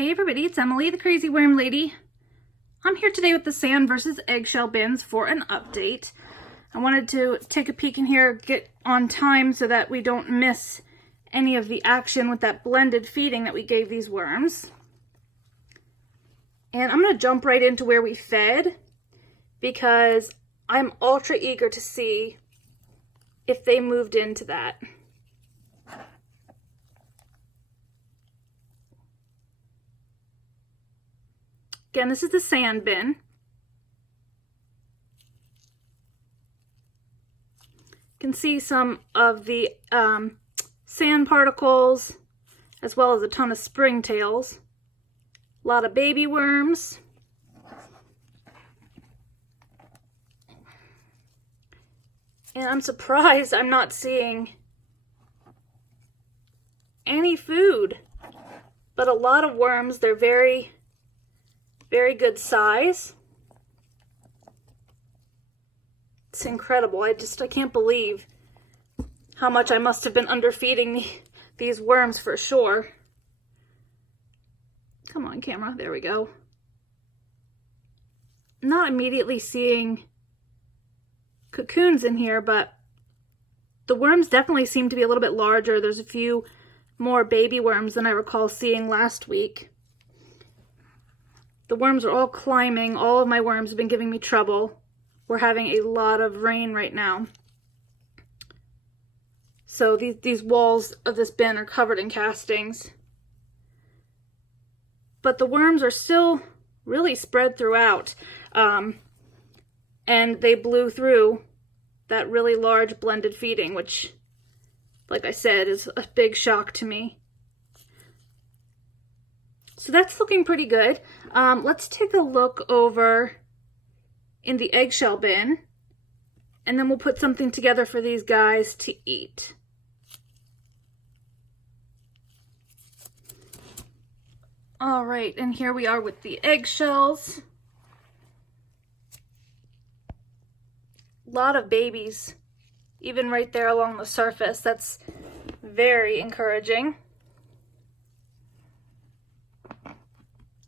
Hey everybody, it's Emily, the Crazy Worm Lady. I'm here today with the sand versus eggshell bins for an update. I wanted to take a peek in here, get on time so that we don't miss any of the action with that blended feeding that we gave these worms. And I'm going to jump right into where we fed because I'm ultra eager to see if they moved into that. Again, this is the sand bin. You can see some of the sand particles, as well as a ton of springtails. A lot of baby worms. And I'm surprised I'm not seeing any food, but a lot of worms. They're very good size. It's incredible. I can't believe how much I must have been underfeeding these worms for sure. Come on, camera. There we go. Not immediately seeing cocoons in here, but the worms definitely seem to be a little bit larger. There's a few more baby worms than I recall seeing last week. The worms are all climbing. All of my worms have been giving me trouble. We're having a lot of rain right now. So these walls of this bin are covered in castings. But the worms are still really spread throughout. And they blew through that really large blended feeding, which, like I said, is a big shock to me. So that's looking pretty good. Let's take a look over in the eggshell bin, and then we'll put something together for these guys to eat. All right, and here we are with the eggshells. A lot of babies, even right there along the surface. That's very encouraging.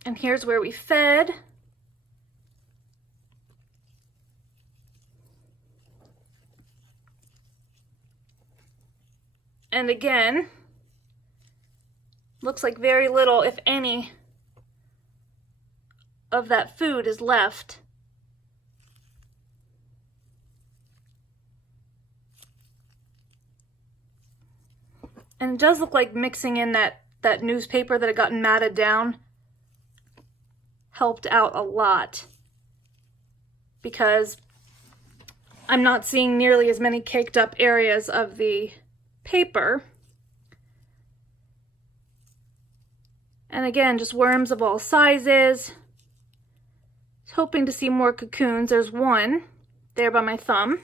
And here's where we fed. And again, looks like very little, if any, of that food is left. And it does look like mixing in that newspaper that had gotten matted down helped out a lot, because I'm not seeing nearly as many caked up areas of the paper. And again, just worms of all sizes. Hoping to see more cocoons. There's one there by my thumb.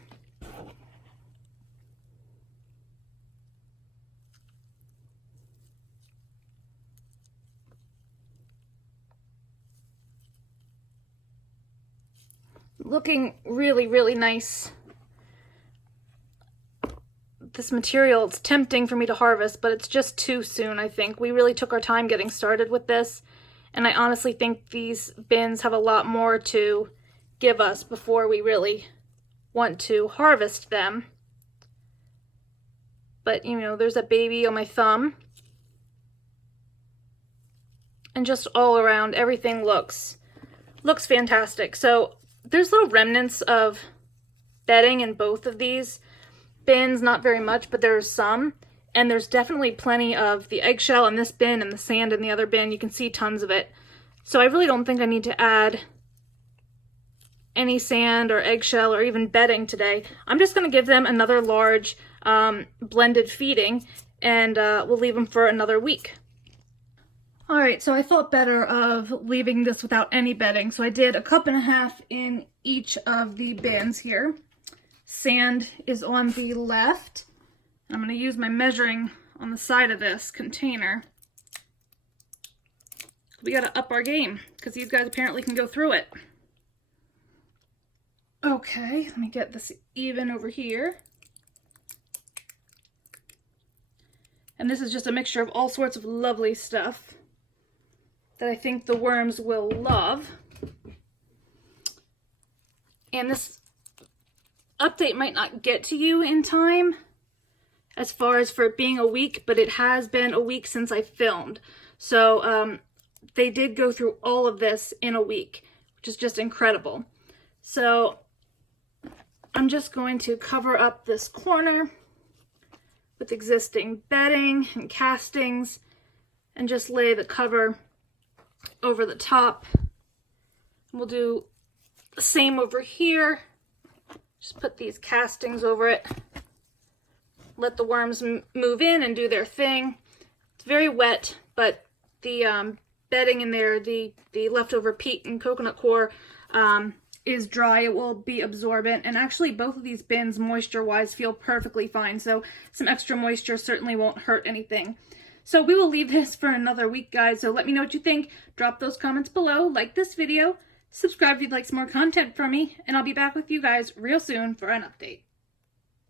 Looking really nice. This material, it's tempting for me to harvest, but it's just too soon, I think. We really took our time getting started with this, and I honestly think these bins have a lot more to give us before we really want to harvest them. But, you know, there's a baby on my thumb. And just all around, everything looks fantastic. So there's little remnants of bedding in both of these bins, not very much, but there's some. And there's definitely plenty of the eggshell in this bin and the sand in the other bin. You can see tons of it. So I really don't think I need to add any sand or eggshell or even bedding today. I'm just going to give them another large blended feeding, and we'll leave them for another week. All right, so I thought better of leaving this without any bedding. So I did 1.5 cups in each of the bins here. Sand is on the left. I'm going to use my measuring on the side of this container. We got to up our game because these guys apparently can go through it. Okay, let me get this even over here. And this is just a mixture of all sorts of lovely stuff. that I think the worms will love. And this update might not get to you in time as far as for it being a week, but it has been a week since I filmed. So they did go through all of this in a week, which is just incredible. So I'm just going to cover up this corner with existing bedding and castings and just lay the cover over the top. We'll do the same over here. Just put these castings over it. Let the worms move in and do their thing. It's very wet, but the bedding in there, the leftover peat and coconut coir is dry. It will be absorbent, and actually both of these bins moisture-wise feel perfectly fine, so some extra moisture certainly won't hurt anything. So we will leave this for another week, guys, so let me know what you think. Drop those comments below, like this video, subscribe if you'd like some more content from me, and I'll be back with you guys real soon for an update.